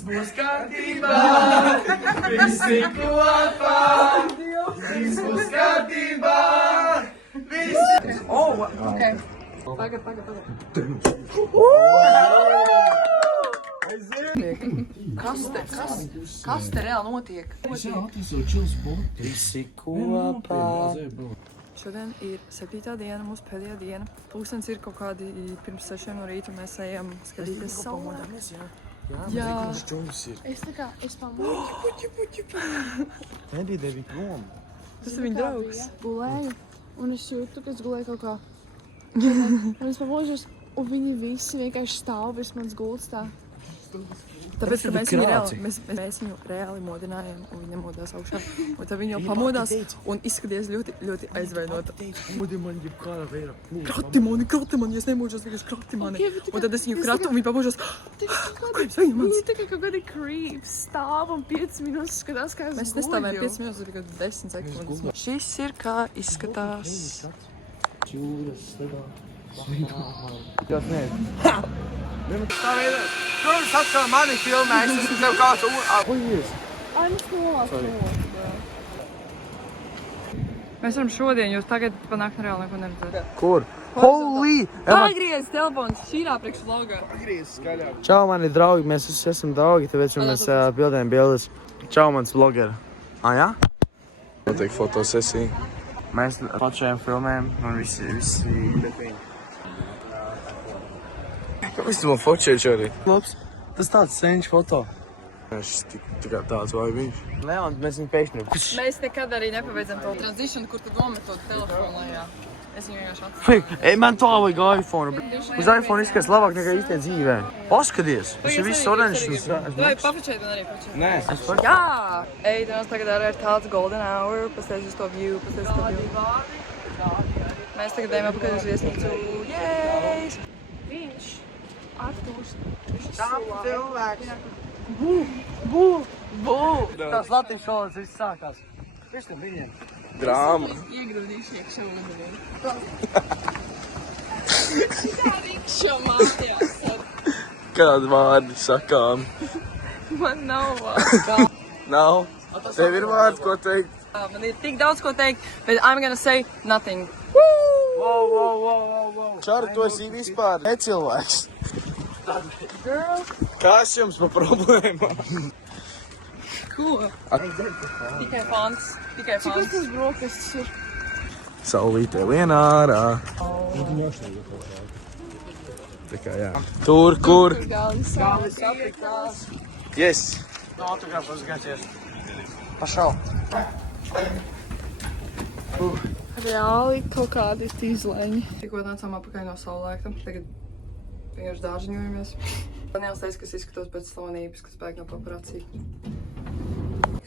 viss būs kārtībā, visi kopā, viss būs kārtībā, visi. Oh, okay. Pagad. Kas te reāli notiek? Visi kopā. Šodien ir 7. diena, mūsu pēdējā diena. Pulkstens ir kaut kādi pirms 6 no rīta, un mēs ejam skatīties saulē. Jā. Es tā kā, es pamodu. Nebija devi prom. Tas ir viņa draugs. Gulēju, un es jūtu, ka es gulēju kaut kā. Un es pamožos, un viņi visi vienkārši stāv virs manas gultas tā. Tāpēc, ka mēs viņu reāli modinājām, un viņa modās augšā. Un tad viņa jau pamodās un izskaties ļoti, ļoti aizvainota. Modi man jau kāda vēra. Krati mani, ja es nemožos, vienkārši krati mani. Un tad es viņu kratu, un viņa pamožos. Viņi tā kā kaut kādi creeps stāv un 5 minūtes skatās, kā es guļu. Mēs nestāvējam 5 minūtes, tikai 10 sekundes. Šis ir kā izskatās. Jūras, slegā. Jās nē. Tā veidā. Protams, atkal mani filmēs, es tev kāds Ko jūs? Anis nolāk. Mēs varam šodien, jūs tagad panākt reāli neko neredzēt. Kur? Holy! Pagriez telefons, šīrā priekš vlogā. Pagriez skaļāk. Čau, mani draugi, mēs visi esam draugi, tāpēc mēs bildējam bildes. Čau, mans vlogeri. Jā? Notiek fotosesija. Mēs fočējam, filmējam, un visi... Kāpēc tu man fočēji šodien? Labs. Tas tāds senču foto. Šis tikai tāds vai viņš. Leon, mēs viņu pēkšņi... Mēs nekad arī nepabeidzam to transition, kur tu nometot telefonu lejā. Es viņu vienkārši atstāju. Fik, man tā vajag iPhone. Uz iPhone izskatās labāk nekā īstenībā dzīvē. Paskaties, tas ir viss oranžs. Vai pafočēt un arī fočēt? Nē, es fočēju. Jā! Ej, mums tagad arī ir tāds golden hour, pasties uz to view, pasties uz to view. Mēs tagad ejam apakaļ uz viesnīcu. Jēs! Viņš Artūrs. Tam cilvēks. Tas Latvijas šolas viss sākās. Viss tam viņiem. Drāma. Iegrūdīšu iekšā iekšā mājās. Kādi vārdi sakām? Man nav vārdu. Nav. Tev ir vārds, ko teikt? Man ir tik daudz ko teikt, bet I'm gonna say nothing. Wow. Čāri, tu esi vispār necilvēks. Kas jums pa problēmām? Ko? Tikai fans. Cik tas brokastis ir? Saulītē lien ārā. Tā kā jā. Tur, kur? Yes. No autografos gācies. Pašau. Reāli kaut kādi izlēņi. Tikko nācām apakaļ no saulēkta, tagad vienkārši dāržiņojamies. Daniels teica, ka es izskatos pēc slavenības, kas bēg no paparacī.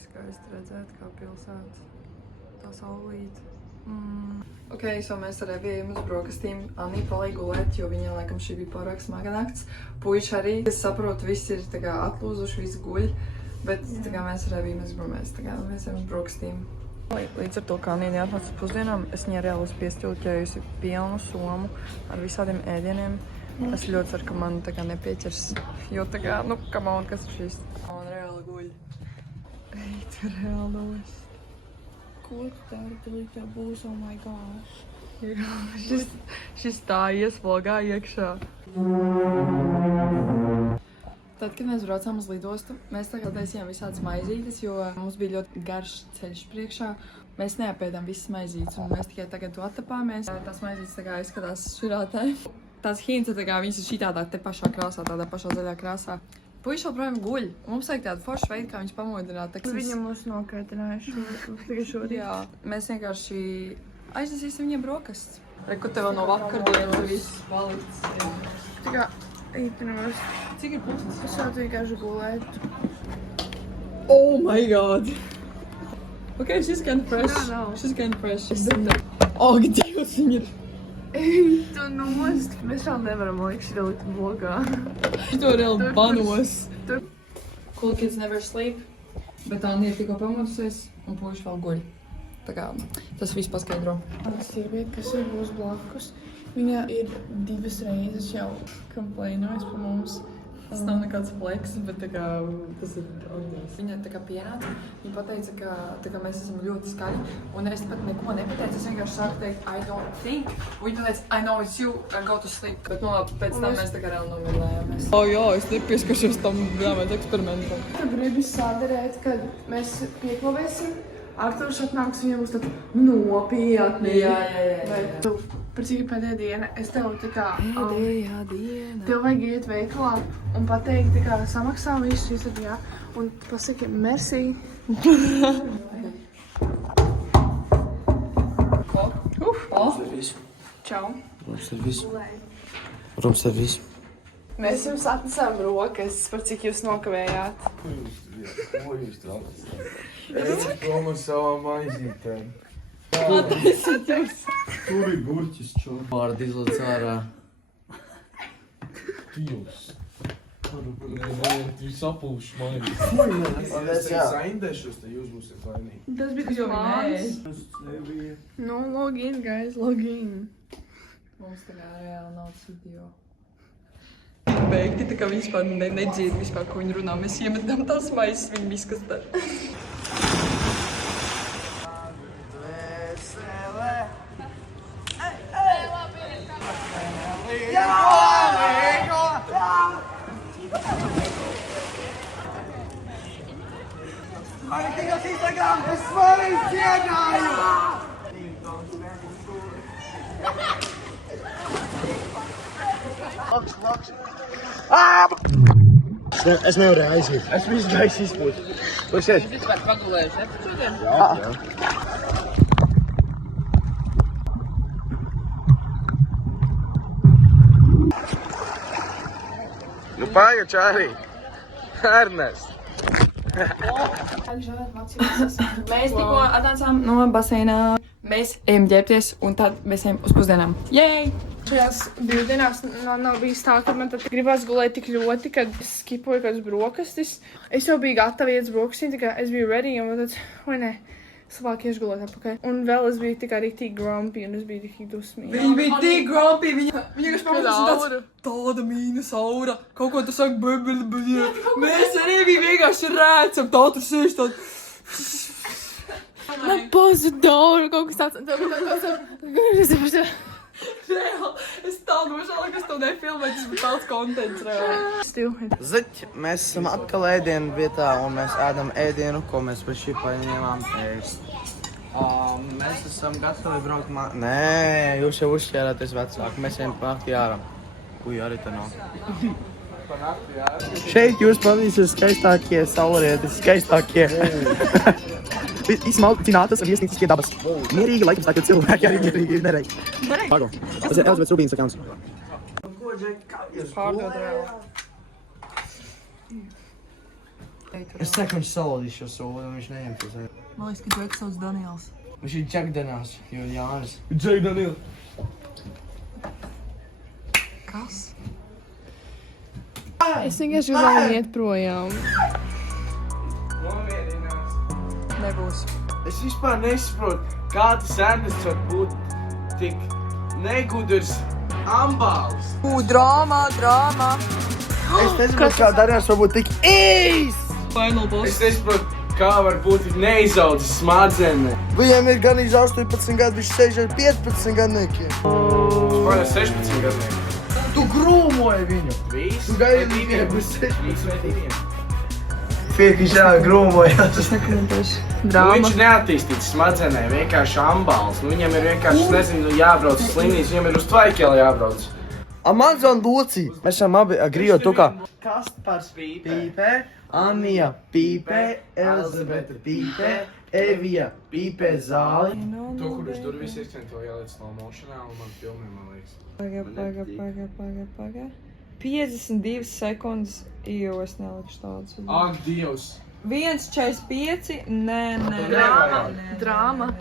Skaisti redzēt, kā pilsēta. Tā saulīte. Ok, so mēs arī bijām uz brokastīm. Anī palīja gulēt, jo viņai laikam šī bija pārāk smaga nakts. Puiši arī, es saprotu, visi ir tā kā atlūzuši, visi guļ. Bet tā kā mēs arī bijām uzbrumēs, tā kā mēs ejam uz brokastīm. Līdz ar to, kā Anī neatnāca uz pusdienām, es viņai reāli piestilķējusi pilnu somu ar visādiem ēdieniem. Es ļoti ceru, ka man tā kā nepieķers, jo tā kā, come on, kas ir šis? Man reāli guļ. Ej, tu reāli doši. Ko tu dari, Pilīte būs, oh my gosh. Šis tā iesvogā iekšā. Tad, kad mēs braucām uz lidostu, mēs tagad taisījām visādas maizītes, jo mums bija ļoti garš ceļš priekšā. Mēs neapēdām visas maizītes, un mēs tikai tagad to attapāmies. Tās maizītes tā kā izskatās šurātē. Tās hīnce, tā kā viņas ir šitādā te pašā krāsā, tādā pašā zaļā krāsā. Puiši joprojām guļ. Mums vajag tādu foršu veidu, kā viņus pamodināt. Viņi mūs nokaitinājuši tikai šodien. Jā, mēs vienkārši aiznesīsim viņiem brokastis. Reku tev no vakardienas viss palikts. Tā kā ītenos. Cik ir pulkstenis? Es sātu vienkārši gulēt. Oh my god! Ok, šis gan fresh. nav. Šis gan fresh. Oh, Dievs, viņi ir. Ej, tu nost! Mēs vēl nevaram, man liekas, ielikt blogā. Šito reāli banos. Tur. Cool kids never sleep. Bet Anna ir tikko pamodusies un puiši vēl guļ. Tā kā tas viss paskaidro. Sieviete, kas ir mūsu blakus, viņa ir 2 reizes jau komplēnojas par mums. Tas nav nekāds fleks, bet tā kā, tas ir ordinājums. Viņa tā kā pienāca, viņa pateica, ka tā kā mēs esam ļoti skaļi, un es pat neko nepateicu, es vienkārši sāku teikt, I don't think. Un viņa pateica, I know it's you, and go to sleep. Bet no, pēc tam mēs tā kā reāli nomierinājamies. Jā, es nepieskaršos tam grāmatu eksperimentam. Tu gribi sadarēt, kad mēs pieklavēsim, Arturs atnāks, viņam būs tā nopietni. Jā. Par cik ir pēdējā diena, es tev tā kā... Pēdējā diena. Tev vajag iet veikalā un pateikt, tā kā samaksā visu šis, jā, un pasaki merci. Čau. Room service. Mēs jums atnesām rokas, par cik jūs nokavējāt. Ko jūs traucat? Es prom ar savām maizītēm. Tur ir gurķis, čo? Vārdi izlūdz ārā. Jūs. Tu sapulši mani. Es saindēšos, te jūs būsiet vainīgi. Tas bija tas plāns. No, login, guys, login. Mums tā kā reāli nav video. Beigti, tā kā viņi vispār nedzird vispār, ko viņi runā. Mēs iemetam tās maisas viņu miskastē. Es nevarēju aiziet. Es visu gaisu izpūtu. Ko es iet? Vispār pagulējuši, ne? Šodien? Jā. Nu paiet, Čārī. Ernest. Mēs tikko atnācām no baseina. Mēs ejam ģērbties un tad mēs ejam uz pusdienām. Jej! Šajās brīvdienās nav bijis tā, ka man tad gribās gulēt tik ļoti, kad es skipoju kādas brokastis. Es jau biju gatava iet uz brokastīm, tā kā es biju ready, un tad, vai ne, es labāk iešu gulēt apakaļ. Un vēl es biju tikai rīktīgi grumpy, un es biju rīktīgi dusmīga. Viņa bija tik grumpy, viņa vienkārši pamēģinās tāda mīnus aura. Kaut ko tu saki, bļa. Mēs arī bija vienkārši rēcam, tā tur sēž tāda. Man pazudaura kaut kas tāds. Reāli, es tā nožēlu, ka es to nefilmēju, tas bija tāds kontents reāli. Zaķi, mēs esam atkal ēdienu vietā un mēs ēdam ēdienu, ko mēs par šī paņēmām ēst. Mēs esam gatavi braukt Nē, jūs jau uzšķērāties vecāki, mēs ejam pa naktī ārā. Uj, arī tā nav. Šeit jūs pavisam skaistākie saulrieti, skaistākie. Izsmalcinātas un iesnīciskie dabas. Mierīgi laikam stākie cilvēki arī mierīgi nereik. Pago. Tas ir Elizabets Rubīns akauns. Pārdod reāli. Es ceru, ka viņš salodīs šo soli un viņš neņemsies. Man liekas, ka Džeks sauc Daniels. Viņš ir Jack Daniels, jo Jānis. Džek Daniel. Kas? Es vienkārši gribēju iet projām. Nebūs. Es vispār nesaprotu, kā tas Ernests var būt tik negudrs ambāls. Drāmā. Es nesaprotu, kā Daniels var būt tik Final boss. Es nesaprotu, kā var būt tik neizaudzis smadzenē. Viņam ir gan iz 18 gadu, viņš sēž ar 15 gadniekiem. Vai 16 gadnieki? Tu grūmoji viņu. Viss? Tu gaidi viņiem uz 16. Fieki žēl grūmojās. Viņš neattīstīts smadzenē, vienkārši ambāls. Viņam ir vienkārši, nezinu, jābrauc uz slimnīcu, viņam ir uz Tvaikeli jābrauc. Man zvan Lucija. Mēs esam abi Grijo tukā. Kaspars pīpē, Anija pīpē, Elizabete pīpē, Evija pīpē zāli. To, kur uz durvis ieskrien, to jāliec slow motionā un man filmē, man liekas. Paga. 52 sekundes, jo es nelikšu tādas. Ak, Dievs! 1:45, nē. Drāma.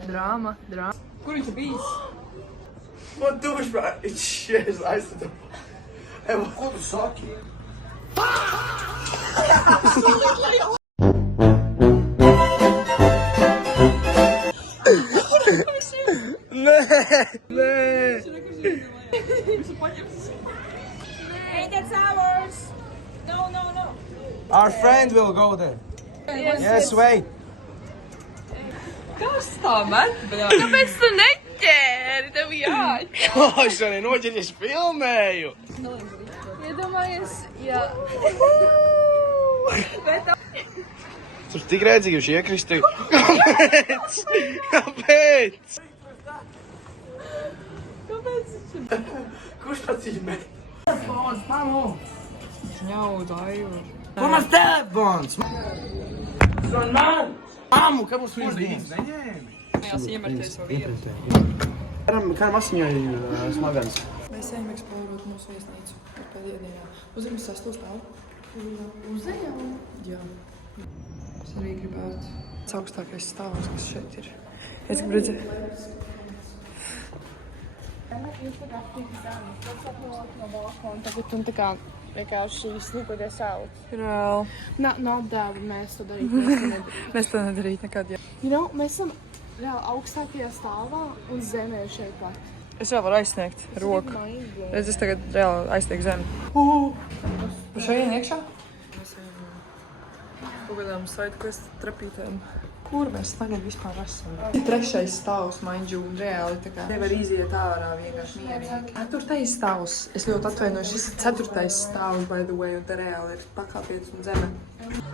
Kur viņš ir bijis? Man dušbrā, es aizsadu. Eva, ko tu saki? Hey, that's ours! No, Our friend will go there. Yes, wait. Kas tā met, bļā? Kāpēc tu neķēri? Tev jāķ. Ko es arī noķeries filmēju? Iedomājies, jā. Tur tik redzījuši iekristi. Kāpēc? Kāpēc? Kurš tāds ir met? Telefons, mamu! Ņaud, Aivar. Kur mans telefons? Zvan man! Mamu, kā mums viņš dienas? Neņēmi. Mājās iemerties savu vietu. Kādam asiņai smagans? Mēs ejam eksplorot mūsu viesnīcu ar pēdējā dienā. Uzējam uz 6. stāvu. Uzējām. Jā. Es arī gribētu. Tas augstākais stāvs, kas šeit ir. Es gribu redzēt. Tagad tu tā kā vienkārši slīkoties out. Reāli. Nav dēļ, mēs to darītu. Mēs to nedarīt nekad, jā. Mēs esam reāli augstākajā stāvā un zemē šeit pat. Es vēl varu aizsniegt roku. Redz, es tagad reāli aizsniegu zemi. Pa šeit iekšā? Mēs ejam kaut kādām sidequest trapītēm. Kur mēs tagad vispār esam? 3. stāvs, mind you, reāli tā kā nevar iziet ārā vienkārši mierīgi. 4. stāvs, es ļoti atvainoju, šis ir 4. stāvs, by the way, un te reāli ir pakāpietas un zeme.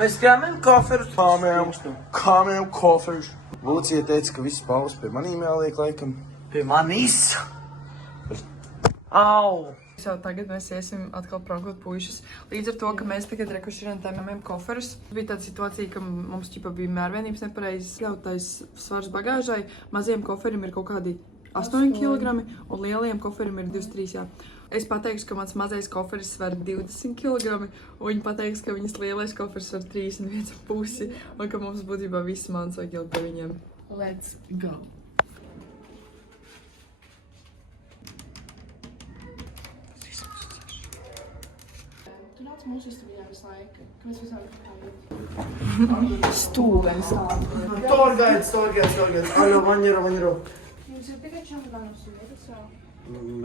Mēs ņēmām koferus. Kāmējām koferus. Lūcija teica, ka viss paus pie manīm jāliek laikam. Pie manīs? Au! Jau tagad mēs iesim atkal praukot puišas. Līdz ar to, ka mēs tagad rekušķirām tēmēm koferus. Bija tāda situācija, ka mums ķipa bija mērvienības nepareizes ļautais svars bagāžai. Maziem koferim ir kaut kādi 8 kg un lielajiem koferim ir 23, jā. Es pateikšu, ka mans mazais koferis svar 20 kg un viņi pateiks, ka viņas lielais koferis svar 31,5 un ka mums būtībā viss mans vajag ilgi pie viņiem. Let's go! Tu nāc mūsu istabā visu laiku, ka mēs visām kāpājam. Stūvens tādu. Torgaids. Aļo, vaņero. Mums ir tikai čemodānos vietas jau.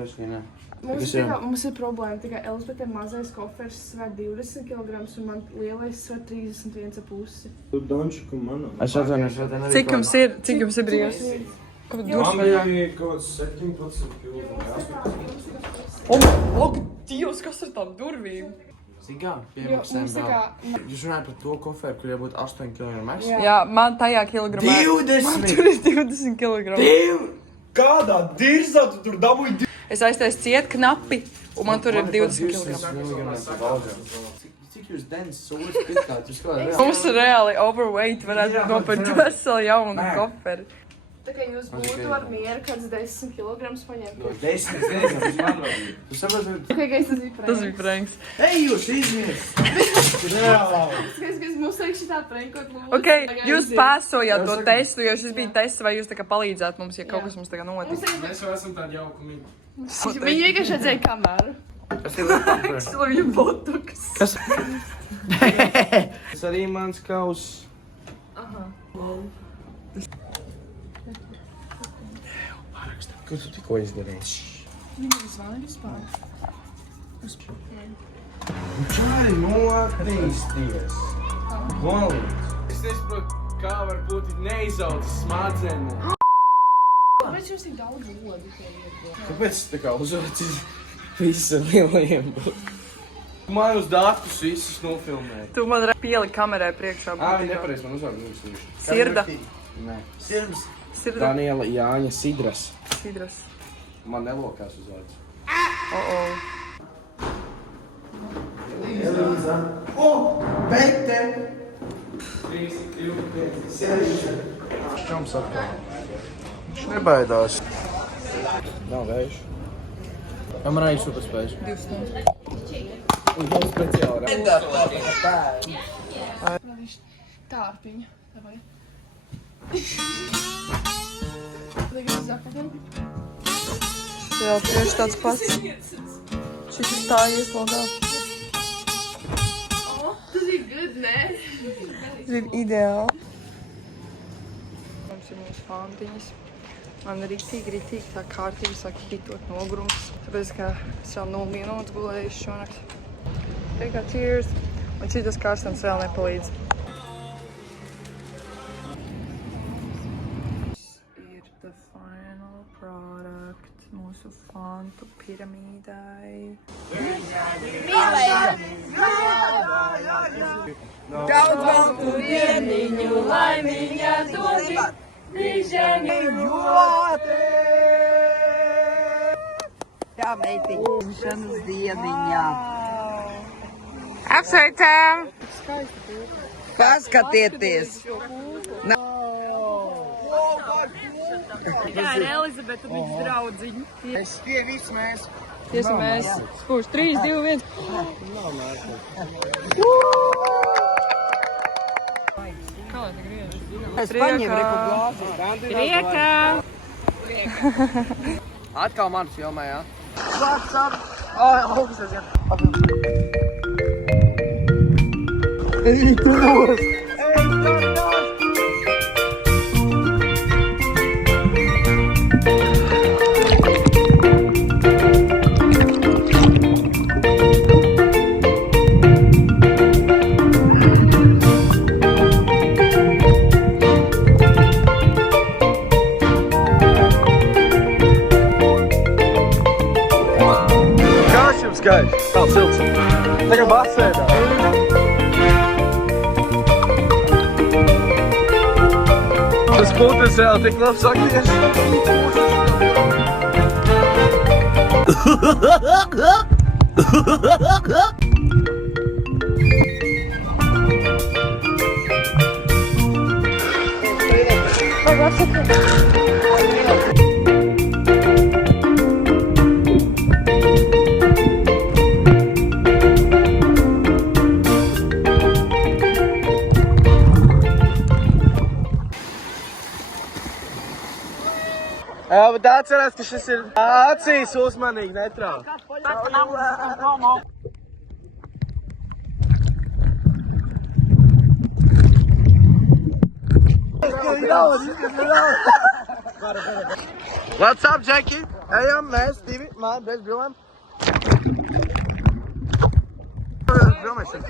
Bez viņa. Mums ir problēma, tikai Elizabete mazais koferis sver 20 kg un man lielais sver 31,5. Tur Dončiku manā. Es atvainojos, Cik jums ir brīvs? Man bija kaut 17 kg. Ak, Dievs, kas ar tām durvīm? Zīgā, piemaksājam mums tā kā- Jūs runājat par to koferu, kur jābūt 8 kg maks? Jā. Jā, man tajā kilogramā... 20! Man tur ir 20 kg. Kādā dirzā tu tur dabūji? Es aiztaisu ciet knapi, un man tur ir 20 kg. Cik jūs dens solis pitkāt? Jūs kā reāli? Mums ir reāli overweight, varētu nopirkt veselu jaunu koferi. Tā kā jūs būtu ar mieru kāds 10 kg paņemt. 10 kg. Tu saproti? Tikai tas bija pranks. Tas bija pranks. Ej, jūs izmies! Reāli! Es mums vajag šitā prankot lūdzu. Ok, jūs pārsojāt to testu, jo šis bija tests, vai jūs tā kā palīdzētu mums, ja kaut kas mums tā kā notika. Mēs jau esam tādi jauki mīļi. Viņi vienkārši redzēja kameru. Es tev lietu Es to viņu botoks. Kas? Tas arī mans kaus. Ko tu tikko izdarīji? Viņi zvana vispār. Čai nokrīsties. Golīts. Es nesaprotu, kā var būt neizaudzis smadzenes. Kāpēc jums tik daudz godu te ir? Kāpēc tā kā uzaucis visi lielajiem būt? Man uz datus visus nofilmēja. Tu man pieliki kamerai priekšā. Viņi nepareiz man uzaugt. Sirda. Nē. Sirds. Sirda. Daniela Jāņa Sidras. Sidras. Man nelokās uzaugt. Elīza. Beigte! 3, 2, 1. Sēžu. Šķoms atkal. Viņš nebaidās. Nav vējš. Man arī super spēj. 2 stundas. Un jau speciāli. Tārpiņa. Davai. Tagad es apakaļ. Jā, tieši tāds pats. Šis ir stājies logā. Tas ir good, ne? Tas ir ideāli. Mums ir mūsu fantiņas. Man ritīgi tā kārtīgi sāk hitot nogrums. Tāpēc, ka es jau 0 minūtes gulējuši šonakt. Tikai cheers. Un šitas karstums vēl nepalīdz. Ir the final product mūsu fantu piramīdai. Daudz valtu dieniņu, laimiņā dodi, dižani ļoti. Tā meitiņa dzimšanas dieniņā. Apsveicam! Paskatieties! Tā ir Elizabete, viņas draudziņa. Es tie visi mēs. Tieši mēs. Kurš? 3, 2, 1. Kā lai te griež? Es paņēmu reku glāzi. Rieka! Atkal man filmē, jā? Kāds jums gaiš? Kā silts? Tagad basēdā. Tas putis vēl tik labs akties. Jā, bet atcerās, ka šis ir acīs uzmanīgi netrauc. What's up, Jackie? Ejam, mēs divi, man bez brillēm. Filmēsim.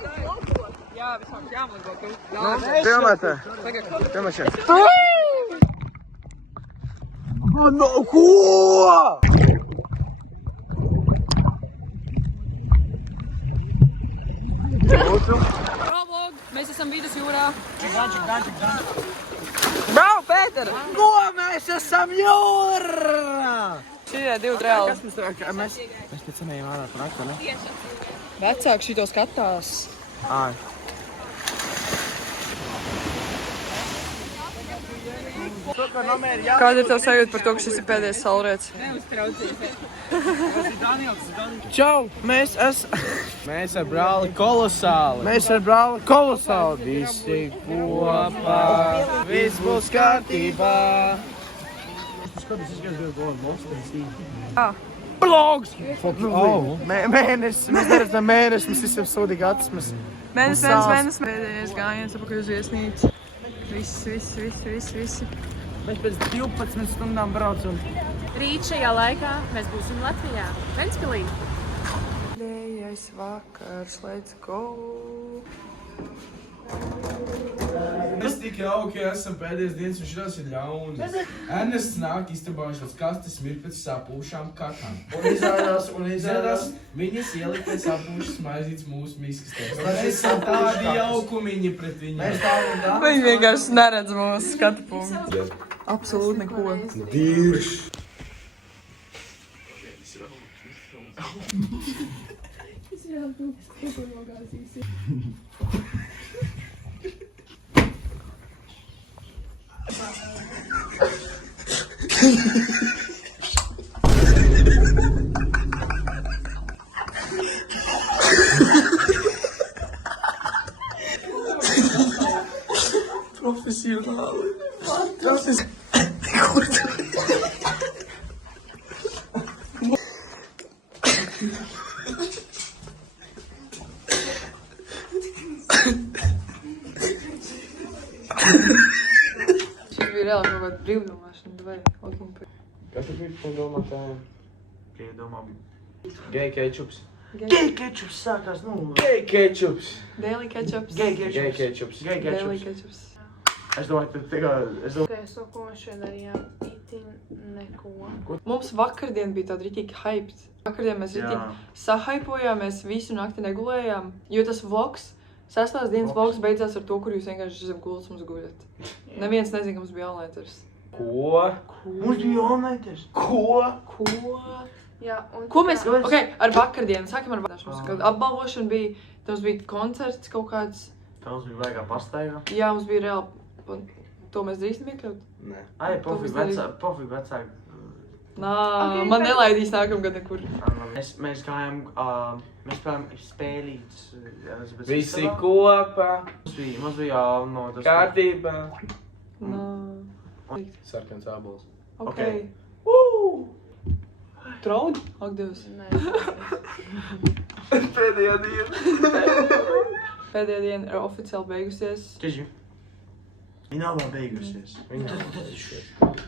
Jā, vismaz jāmligo tu. Filmētā. Filmēsim. Oh, no, ko? Prolog, mēs esam vidus jūrā. Bravo, Pēter! Ko mēs esam jūrā? Šie divi reāli. Kas mēs pēc tam ejam ārā par aktu, ne? Vecāki šito skatās. Ai. Kāda ir tev sajūta par to, ka šis ir pēdējais saulrietis? Čau, mēs ar brāli kolosāli. Mēs ar brāli kolosāli. Visi kopā, viss būs kārtībā. Blogs! Mēnesis, mēs darām mēnesis, mēs esam sūdīgi acis. Mēnesis. Pēdējais gājiens apakaļ uz viesnīcu. Visi. Mēs pēc 12 stundām braucam. Rīt šajā laikā mēs būsim Latvijā, Ventspilī. Pēdējais vakars, let's go! Mēs tik jauki esam pēdējais dienas, un šitās ir ļaunas. Ernests nāk istabā, viņš tāds kastes mir pēc sapūšām kakām. Un izrādās, viņas ielika sapūšas maizītes mūsu miskastēs. Mēs esam tādi jaukumiņi pret viņiem. Viņi vienkārši neredz mūsu skatu punktu. Absolūti neko. Dīrš. Profesionāli. Šis bija reāli kaut kāda brīvdomāšana, vai Kas tu biji padomātājiem? Geja kečups. Gay ketchups sākās, nu. Gay ketchups. Daily ketchups. Gay Gay ketchups. ketchups. Gay Daily ketchups. ketchups. Es domāju, ka Es to, ko mēs šeit darījām, itin neko. Mums vakardien bija tāda ritīgi hyped. Vakardien mēs ritīgi sahaipojāmies, visu nakti negulējām, jo tas vlogs, 6. dienas vlogs beidzās ar to, kur jūs vienkārši zem gultas mums guļat. Neviens nezin, ka mums bija all-nighters. Ko? Mums bija all-nighters. Ko? Jā, un Ko mēs, ar vakardienu, sākam ar vakardienu, kad apbalvošana bija, mums bija koncerts kaut kāds. Tā mums bija vajagā pastaigā. Jā, mums bija reāli, to mēs drīkstam iekļaut? Nē. Ai, pofīgi vecāki. Nā, man nelaidīs nākamgad nekur. Mēs gājām, mēs spēlējām spēlītas. Visi kopā. Mums bija no tas... Kārtībā. Nā. Sarkans ābols. Ok. Traudi? Ak, Dievs. Pēdējā diena. Pēdējā diena ir oficiāli beigusies. Tieši. Viņa nav vēl beigusies.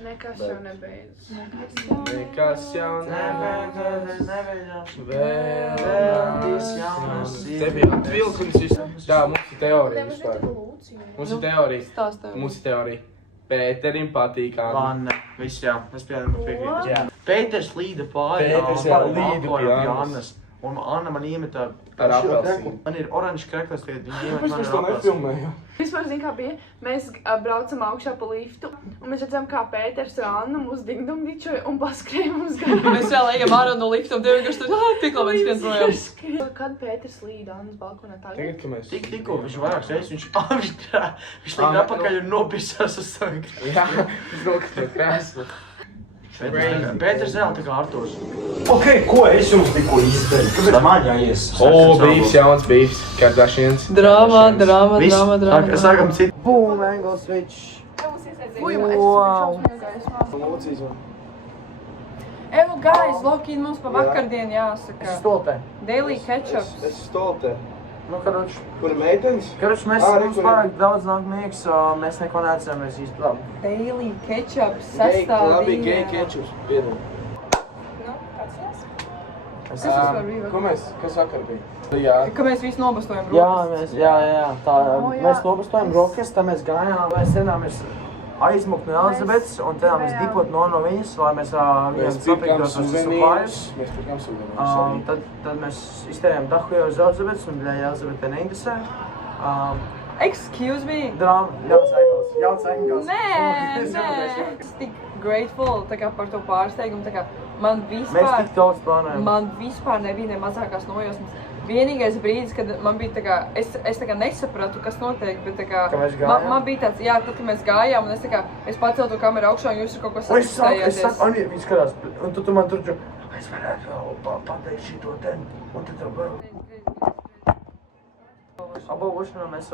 nekas jau nebeidz. Nekas jau Nebeidzās. Vēlēties jaunas. Te bija atvilkums viss. Jā, mums ir teorija vispār. Mums ir teorija. Stāstā. Mums ir teorija. Pēterim patīk Anna. Anna. Viss jā. Es piekrītu. Pēters līda pāri. Pēters jā, līda pie Annas. Un Anna man iemetā Ar apelsīnu. Man ir oranžs krekls, kad viņa iemet Kāpēc man mēs ar to apelsīnu. nefilmējam? Vispār, zin kā bija, mēs braucam augšā pa liftu, un mēs redzam, kā Pēters un Anna mūs dingdumdičoja un paskrēja mums garām. Mēs vēl ejam ārā no lifta un tev vienkārši tur, tik labi skrien projām. Kad Pēters līda Annas balkonā tagad? Tagad, kad mēs... Tikko, viņš vairākas reizes, viņš līd apakaļ un nopisās uz savu krēslu. Jā, viņš nokatā krēslu. Pēters reāli tā kā Arturs. Ok, ko es jums tikko izdarīju? Kāpēc man jāies? Bīfs, jauns bīfs. Kardashians. Drāmā. Sākam citu. Boom, angle switch. Wow. Lūcīs un... Evo, guys, Lokīn mums pa vakardien jāsaka. Stoltē. Daily ketchups. Es stoltē. Nu, karoč. Kur ir meitenes? Karoč, mēs mums pārāk daudz nāk miegs, mēs neko neatceramies īsti labi. Daily ketchups, Labi, sastāvīja. gay ketchups. Vienam. Kas vakar bija? Jā. Ka mēs visi nobastojam Jā, rokas. jā. Tā, mēs nobastojam rokas, tā mēs gājām, mēs cenāmies aizmukt no Elizabetes un cenāmies dipot no viņas, lai mēs viņiem sapīktos uz suppliers. Mēs pirkām suvenīrus. Tad mēs iztērējām dahu jau uz Elizabetes un Elizabete neinteresē. Excuse me. Drāma, jauns angels. Nē. Es tik grateful tā kā par to pārsteigumu, tā kā man Mēs vispār... tik daudz plānojam. Man vispār nebija ne mazākās nojosmas. Vienīgais brīdis, kad man bija tā kā, es tā kā nesapratu, kas notiek, bet tā kā... Ka mēs gājām? Man bija tāds, jā, tad, kad mēs gājām, un es tā kā, es pacēlu to kameru augšā, un jūs ir kaut ko Es saku, saistējāties. viņš skatās, un tu man tur, es varētu vēl pateikt šito ten, un tad vēl. Apbalvošanā mēs...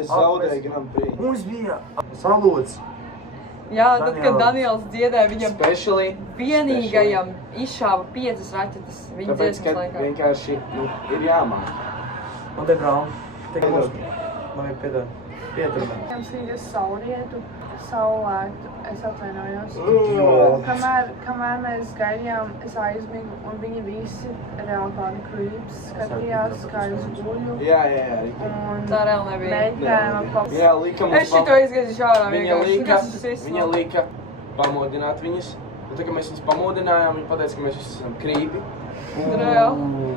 Es zaudēju Grand Prix. Mums bija salūts. Jā, tad, kad Daniels dziedāja, viņam Specially. vienīgajam izšāva 5 raķetes viņa Tāpēc, dziesmas ka laikā. vienkārši, ir jāmāk. Un te brāl. Tik mums... Man ir pieturmē. Jums ir saulrietu, saulētu, es atvainojos. Kamēr mēs gaidījām, es aizmigu, un viņi visi reāli tādi creeps skatījās, kā es guļu. Jā. Un Tā reāli nebija. mēģinājām apkalpot. Viņa lika mums Es šito izgaizīšu ārā vienkārši. Viņa lika pamodināt viņas. Un tā, kad mēs viņas pamodinājām, viņa pateica, ka mēs visi esam krīpi. Reāli.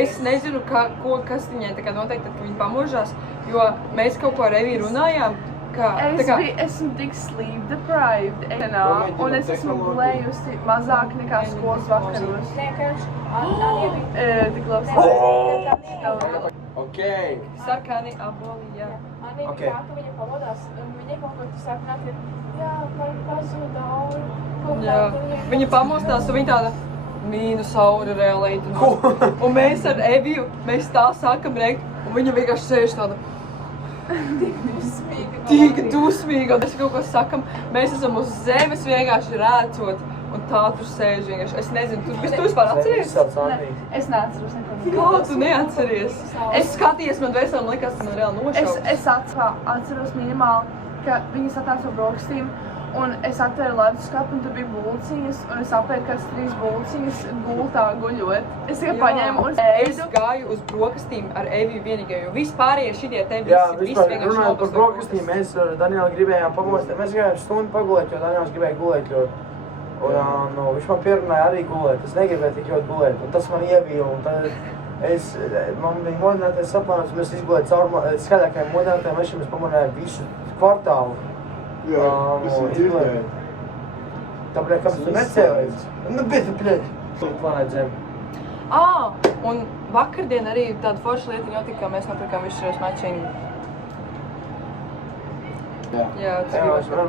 Es nezinu, kas viņai tā kā noteikti, tad, kad viņi pamožās, jo mēs kaut ko ar Eviju runājām, ka... Esmu tik sleep deprived, un es esmu gulējusi mazāk nekā skolas vakaros. Tik labs. Ok. Sarkani aboli, jā. Anī bija tā, ka viņa pamodās, un viņa kaut ko saka, jā, man pazuda aura. Jā, viņa pamostās, un viņa tāda mīnus aura reāli. Un mēs ar Eviju, mēs tā sākam reikt, un viņa vienkārši sēž tāda... Tik dusmīga, un mēs kaut ko sakam, mēs esam uz zemes vienkārši rēcot, un tā tur sēž vienkārši. Es nezinu, tu vispār atceries? Es neatceros neko. Kā tu neatceries? Es skatījos, man veseli likās, ka man reāli nošauks. Es atceros minimāli, ka viņi satās ar brokastīm, Un es atvēru leduskapu, un tur bija bulciņas, un es apēdu kāds 3 bulciņas gultā guļot. Es tikai paņēmu un Es gāju uz brokastīm ar Eviju vienīgai, jo vispārējie šitie te Jā, visi vispār vienkārši runājot par nobastoja brokastīm, mēs ar Danielu gribējām pamosties. Mēs gribējām stundu pagulēt, jo Daniels gribēja gulēt ļoti. Un nu, viņš man pierunāja arī gulēt. Es negribēju tik ļoti gulēt, un tas man ievīja. Un tad man bija modinātais saplānots, mēs izgulēt caur skaļākajiem modinātājiem, mēs pamanījām visu kvartālu. Jā, visi dzirdēja. Tāpēc, kāpēc tu necēlies? Nu, bet tu pļēd. Planēt zem. Un vakardien arī tāda forša lieta notika, ka mēs nopirkām visus šos mačiņu. Jā,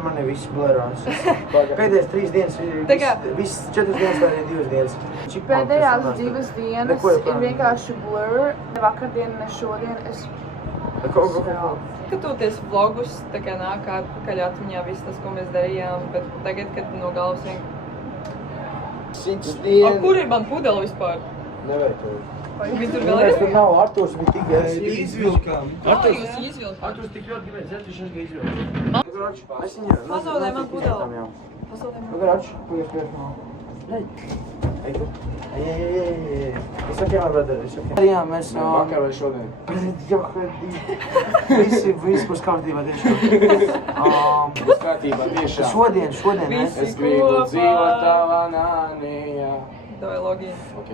man ir viss blērās. Pēdējās 3 dienas, viss 4 dienas vai 2 dienas. pēdējās 2 dienas ir vienkārši blur. Vakardien, ne šodien, es... Skatoties vlogus, tā kā nāk atpakaļ atmiņā viss tas, ko mēs darījām, bet tagad, kad no galvas vienkārši... Kur ir man pudeli vispār? Nevajag to. Viņa tur vēl ir? Tur nav, Arturs bija tik Izvilkām. Jūs izvilkāt? Arturs tik ļoti gribēja dzert, viņš arī izvilkāt. Pazaudē man pudeli. Pazaudē man. Garoči, pagaid priekš man. Ej tu. Ej. Es ok, man brother, es ok. Jā, mēs... Vakar vai šodien? Visi būs kārtībā tiešām. Būs kārtībā tiešām. Šodien, ne? Es gribu dzīvot tavā nānijā. Davai login. Ok.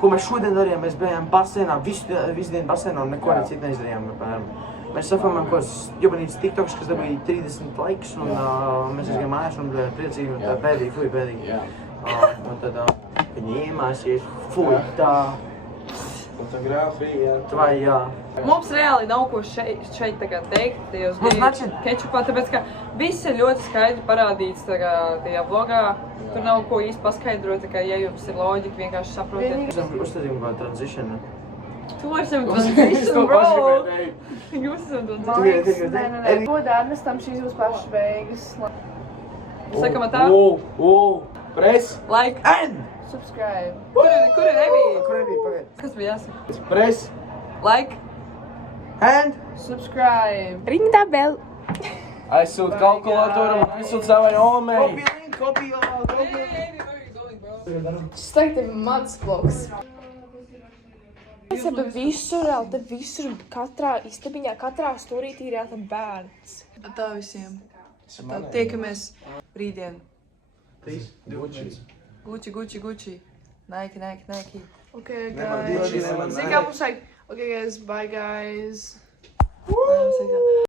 Ko mēs šodien darījām, mēs bijām basēnā, visu dienu basēnā un neko citu neizdarījām. Mēs safilmējām kaut kāds jobanīts TikToks, kas dabīja 30 laikus un mēs aizgājām mājās un bija priecīgi un tā pēdīgi. Un tad viņi iemāsies, tā. Fotogrāfija. Vai, jā. Mums reāli nav ko šeit tagad teikt, tajos kečupā, tāpēc, ka viss ir ļoti skaidri parādīts tajā vlogā. Tur nav ko īsti paskaidrot, tā kā, ja jums ir loģika, vienkārši saprotiet. Uzstādījām kā transition. Tu esam transition, bro! Jūs esam transition. Nē. Godā Ernestam šīs būs pašas beigas. Sakam tā? Press! Like And! Subscribe. Kur ir Evija? Kur nebija, pagaid. Kas bija jāsaka? Press! Like And! Subscribe. Ring tā bell. Aizsūt kalkulatoru, aizsūt savai omei. Copy. Šis tagad ir mans vlogs. Es abi visur, te visur, katrā istabiņā, katrā stūrītī ir jāta bērns. Tā visiem. Tā tiekamies rītdien. Gucci. Nike. Okay, guys. Okay, guys. Bye, guys.